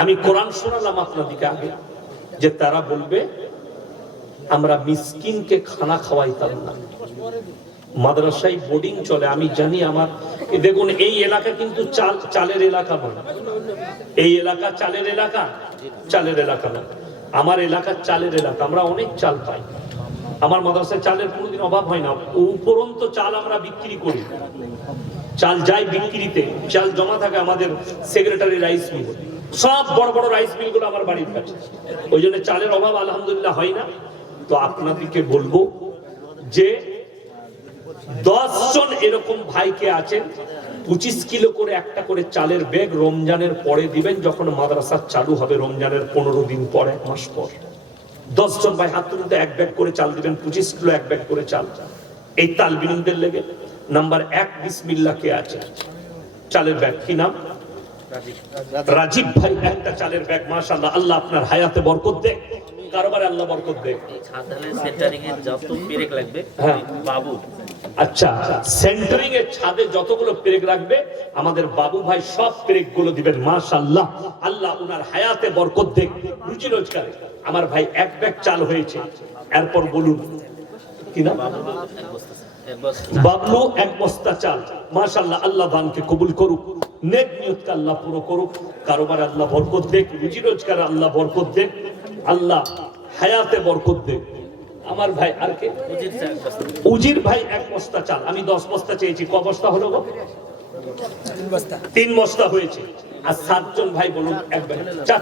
আমি কোরআন শোনালাম আপনাদেরকে আগে, যে তারা বলবে আমরা মিসকিনকে খানা খাওয়াইতাম না। মাদ্রাসায় বোর্ডিং চলে, আমি জানি। আমার দেখুন, এই এলাকা কিন্তু চালের এলাকা নয়। এই এলাকা চালের এলাকা, চালের এলাকা নয়। আমার এলাকা চালের এলাকা, আমরা অনেক চাল পাই। আমার মাদ্রাসায় চালের কোনোদিন অভাব হয় না। উপরন্ত চাল আমরা বিক্রি করি, চাল যায় বিক্রিতে, চাল জমা থাকে আমাদের সেক্রেটারি রাইস মিল, সব বড় বড় রাইস মিল গুলো আমার বাড়ির কাছে। ওই জন্য চালের অভাব আলহামদুলিল্লাহ হয় না। তো আপনাদেরকে বলবো যে 10 জন এরকম ভাইকে আছেন, 25 কিলো করে একটা করে চালের ব্যাগ রমজানের পরে দিবেন, যখন মাদ্রাসা চালু হবে রমজানের 15 দিন পর, 1 মাস পর। 10 জন ভাই হাত তুলতে 1 ব্যাগ করে চাল দিবেন, 25 কিলো 1 ব্যাগ করে চাল। এই তালবিনদের লেগে নাম্বার 1 বিসমিল্লাহ কে আছে চালের ব্যাগ, কি নাম? রাজীব ভাই। একটা চালের ব্যাগ, মাশাআল্লাহ, আল্লাহ আপনার হায়াতে বরকত দেয়, কারোবারে আল্লাহ বরকত দেয়। ছাদের সেন্টারিং এর যত পেরেক লাগবে বাবু। আচ্ছা, সেন্টারিং এর ছাদে যতগুলো পেরেক রাখবে আমাদের বাবু ভাই সব পেরেক গুলো দিবেন, মাশাআল্লাহ, আল্লাহ উনার হায়াতে বরকত দেয়, রুজি রোজগারে। আমার ভাই 1 ব্যাগ চাল হয়েছে। এরপর বলুন কি নাম? বাবলু 1 বস্তা চাল, মাশাআল্লাহ, আল্লাহ দানকে কবুল করুক, নেক নিয়তকে আল্লাহ পুরো করুক, কারোবার আল্লাহ বরকত দেখ, রুজি রোজগারে আল্লাহ বরকত দেখ, আল্লাহ হায়াতে বরকত দেখ। আমার ভাই আর কে? উজির ভাই 1 বস্তা চাল। আমি 10 বস্তা চেয়েছি, ক বস্তা হলো গো? 3 বস্তা হয়েছে। আর 7 জন ভাই বলুন 1 ব্যাগ, 4টা